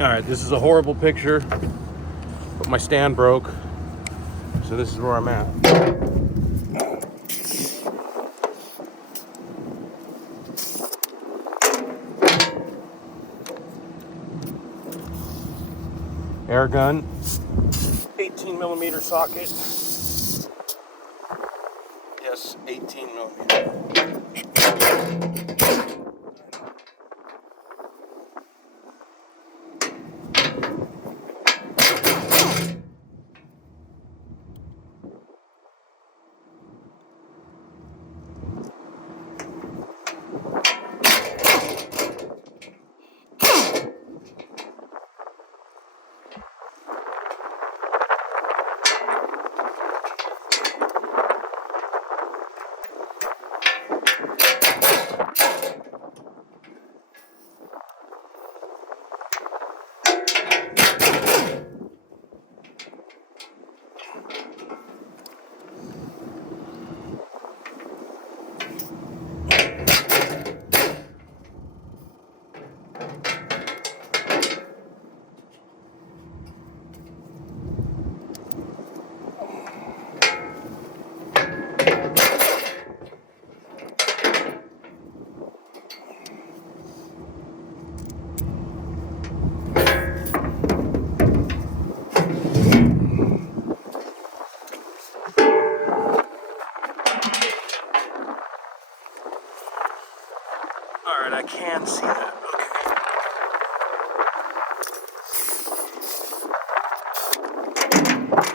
Alright, this is a horrible picture, but my stand broke, so this is where I'm at. Air gun, 18mm socket. Yes, 18mm. Alright, I can see that. Okay.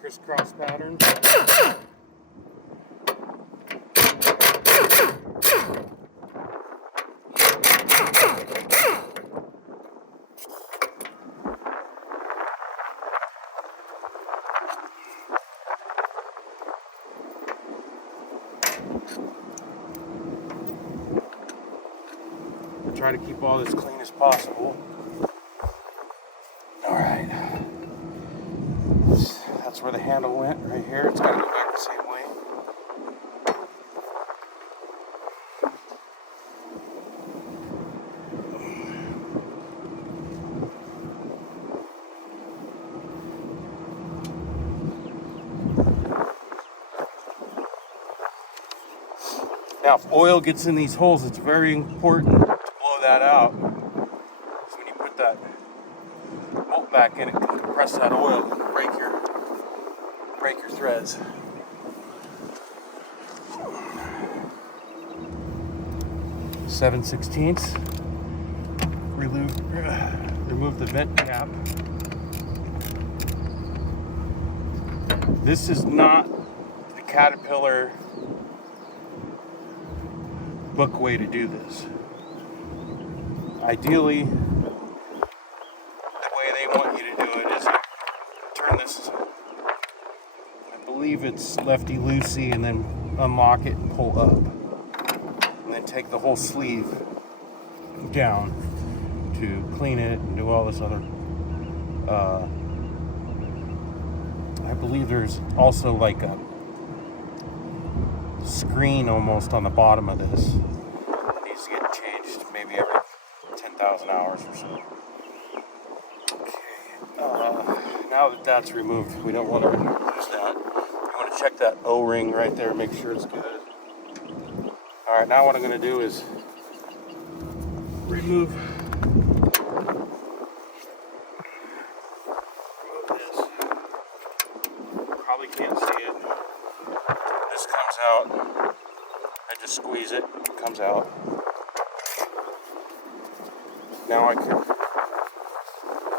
Crisscross pattern. Try to keep all this clean as possible. Alright. That's where the handle went, right here. It's got to go back the same way. Now, if oil gets in these holes, it's very important to blow that out. So when you put that bolt back in, it can compress that oil and break your threads. Seven sixteenths. Remove the vent cap. This is not the Caterpillar book way to do this. Ideally, the way they want you to do it is turn this, I believe it's lefty-loosey, and then unlock it and pull up. And then take the whole sleeve down to clean it and do all this other. I believe there's also like a screen almost on the bottom of this. It needs to get changed maybe every 10,000 hours or so. Okay. Now that that's removed, we don't want to lose that. You want to check that O-ring right there, make sure it's good. Alright, now what I'm going to do is remove this. Probably can't see it. This comes out. I just squeeze it. It comes out. Now I can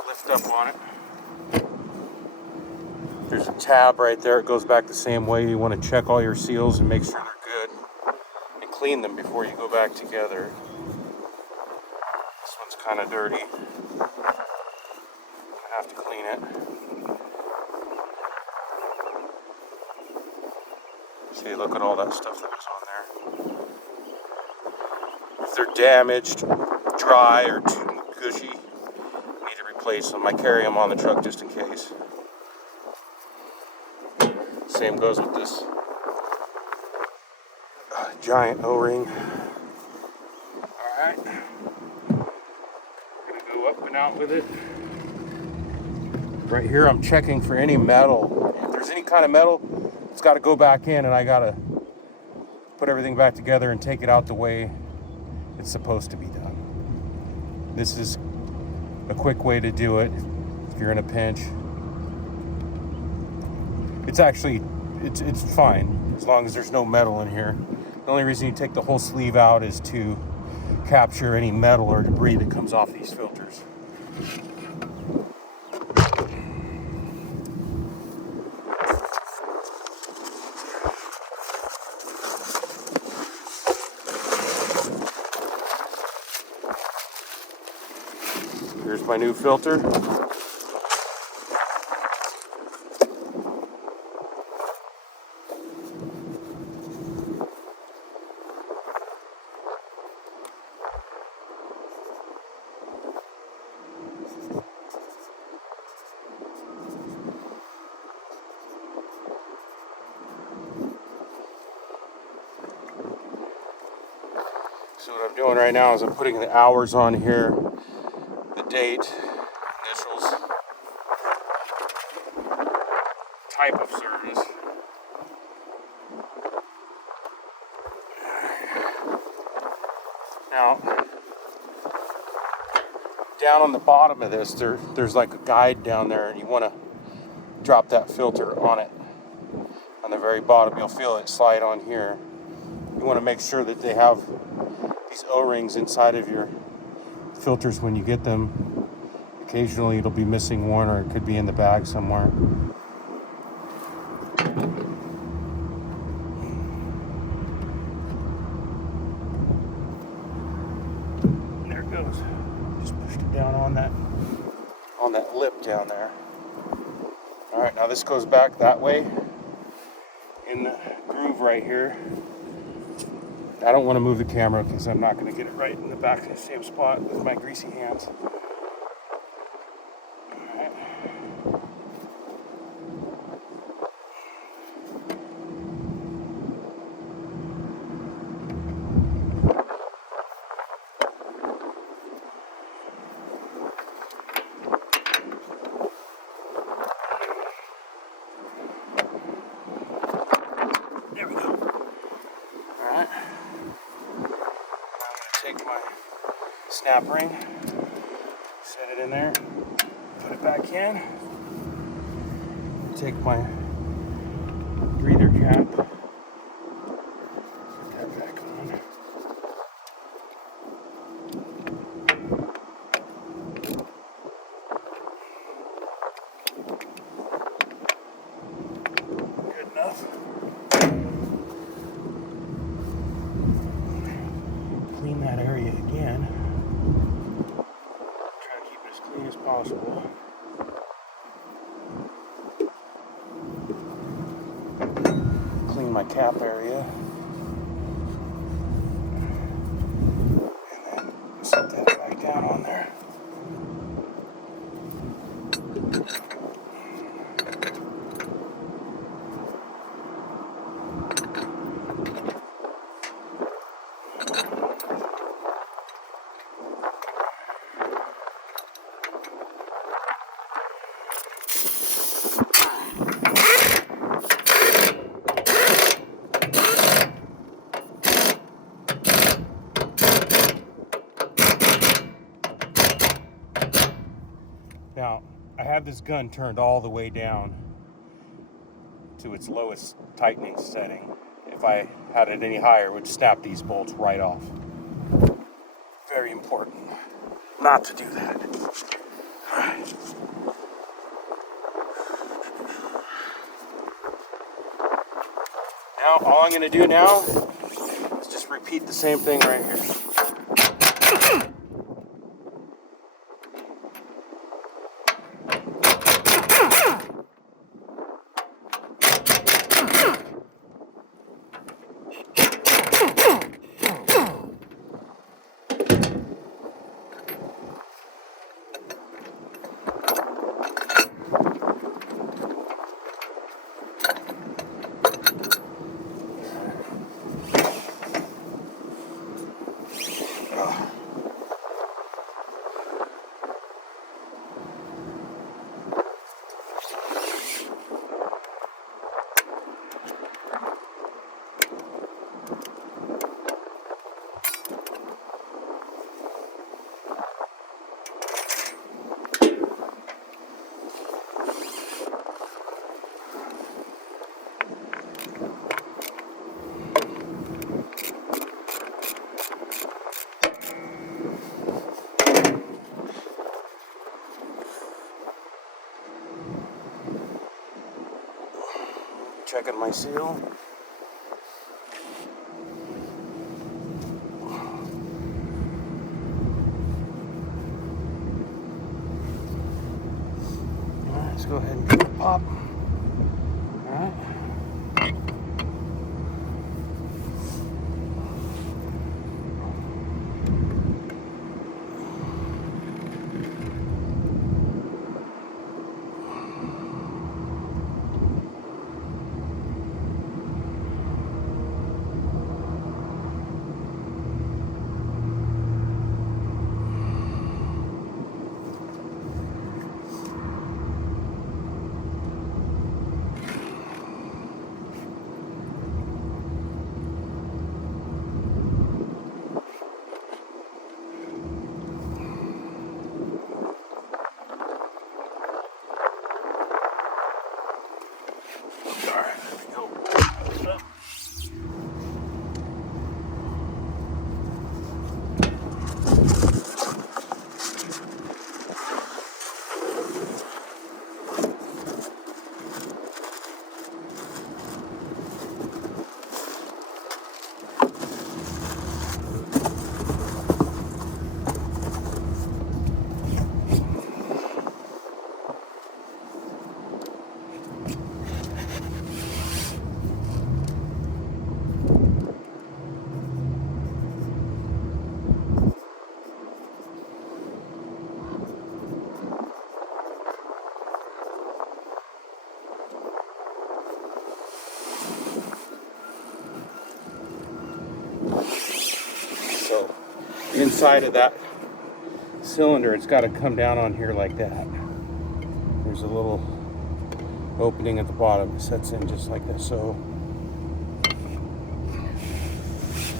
lift up on it. There's a tab right there. It goes back the same way. You want to check all your seals and make sure they're good and clean them before you go back together. This one's kind of dirty. I have to clean it. See, look at all that stuff that was on there. If they're damaged, dry, or too gushy, you need to replace them. I carry them on the truck just in case. Same goes with this giant O-ring. Alright. We're going to go up and out with it. Right here I'm checking for any metal. If there's any kind of metal, it's got to go back in, and I got to put everything back together and take it out the way it's supposed to be done. This is a quick way to do it if you're in a pinch. It's actually, it's fine as long as there's no metal in here. The only reason you take the whole sleeve out is to capture any metal or debris that comes off these filters. Here's my new filter. So what I'm doing right now is I'm putting the hours on here, the date, initials, type of service. Now, down on the bottom of this, there's like a guide down there, and you want to drop that filter on it. On the very bottom, you'll feel it slide on here. You want to make sure that they have these O-rings inside of your filters when you get them. Occasionally it'll be missing one, or it could be in the bag somewhere. There it goes. Just pushed it down on that lip down there. Alright, now this goes back that way in the groove right here. I don't want to move the camera because I'm not going to get it right in the back in the same spot with my greasy hands. Alright. There we go. Alright. Take my snap ring, set it in there, put it back in, take my breather cap, put that back on. Good enough. Clean that area again. Try to keep it as clean as possible. Clean my cap area. And then set that back down on there. Now, I have this gun turned all the way down to its lowest tightening setting. If I had it any higher, it would snap these bolts right off. Very important not to do that. Alright. Now, all I'm going to do now is just repeat the same thing right here. Checking my seal. Alright, let's go ahead and give it a pop. Alright. So inside of that cylinder, it's got to come down on here like that. There's a little opening at the bottom. It sets in just like this. So,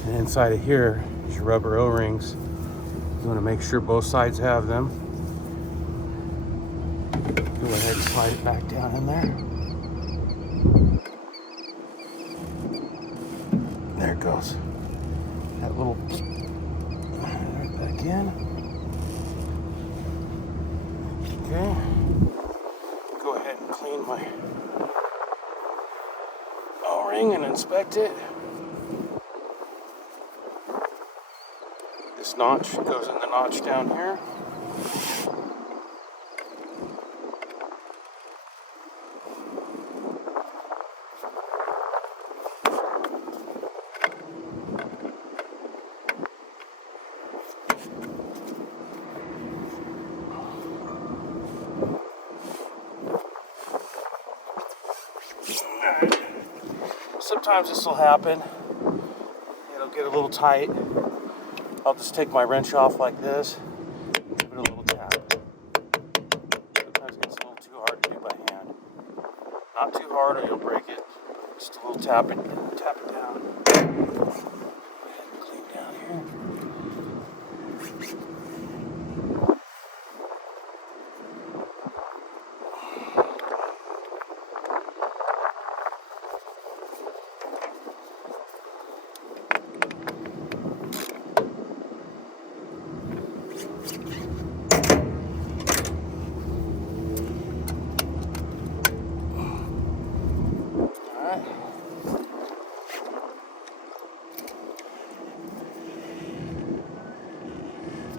and inside of here is your rubber O-rings. You want to make sure both sides have them. Go ahead and slide it back down in there. There it goes. That little right back in. Okay. Go ahead and clean my O-ring and inspect it. This notch goes in the notch down here. Sometimes this will happen. It'll get a little tight. I'll just take my wrench off like this, give it a little tap. Sometimes it gets a little too hard to do by hand. Not too hard or you'll break it. Just a little tap it down. Go ahead and clean down here.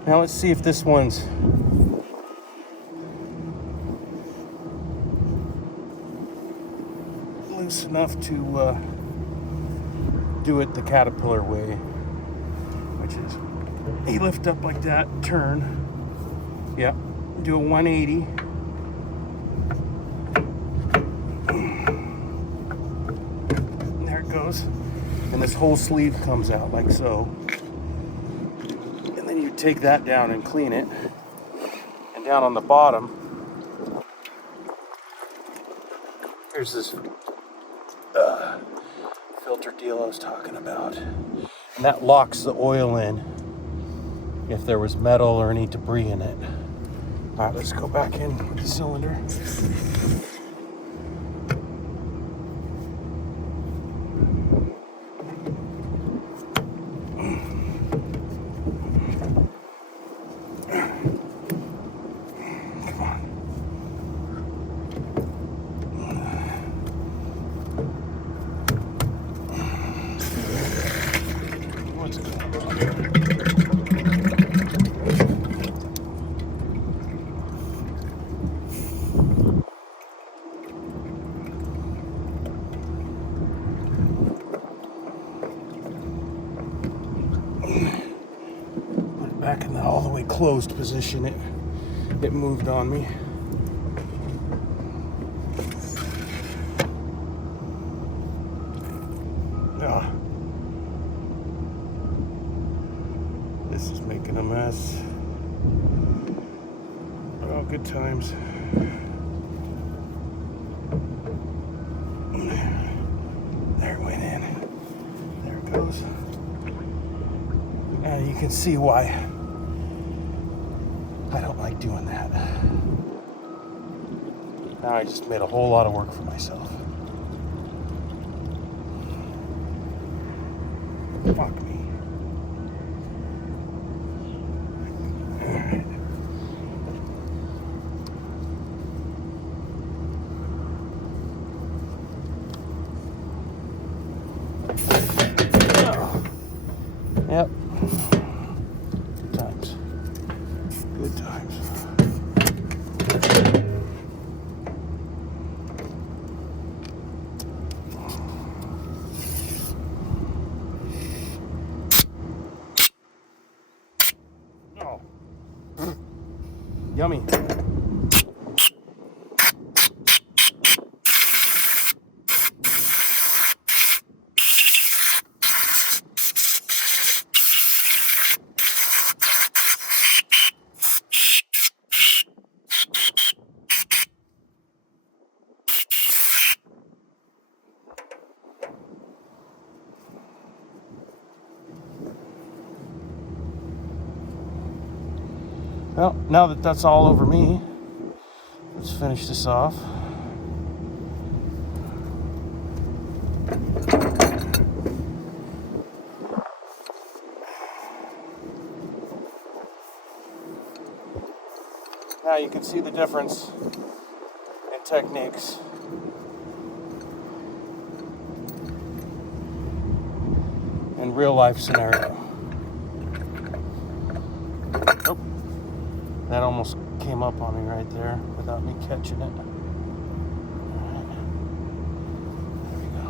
Now let's see if this one's loose enough to do it the Caterpillar way, which is you lift up like that, turn, yep, do a 180, and there it goes, and this whole sleeve comes out like so, and then you take that down and clean it, and down on the bottom here's this filter deal I was talking about, and that locks the oil in if there was metal or any debris in it. All right, let's go back in with the cylinder. Back in the all the way closed position, it moved on me. This is making a mess. Oh, good times. There it went in. There it goes. And you can see why I don't like doing that. Now I just made a whole lot of work for myself. Fuck me. Alright. Oh. Yep. Good times. Good times. Oh. Yummy. Well, now that that's all over me, let's finish this off. Now you can see the difference in techniques. In real life scenario. Oh, that almost came up on me right there without me catching it. All right. There we go.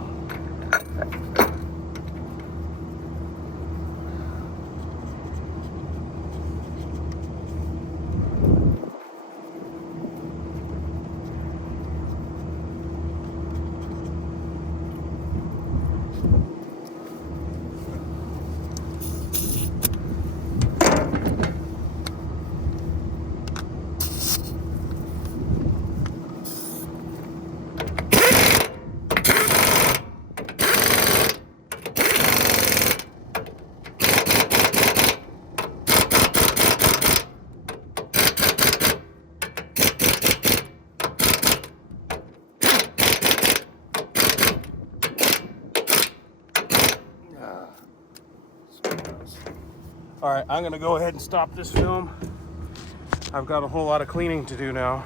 All right, I'm gonna go ahead and stop this film. I've got a whole lot of cleaning to do now.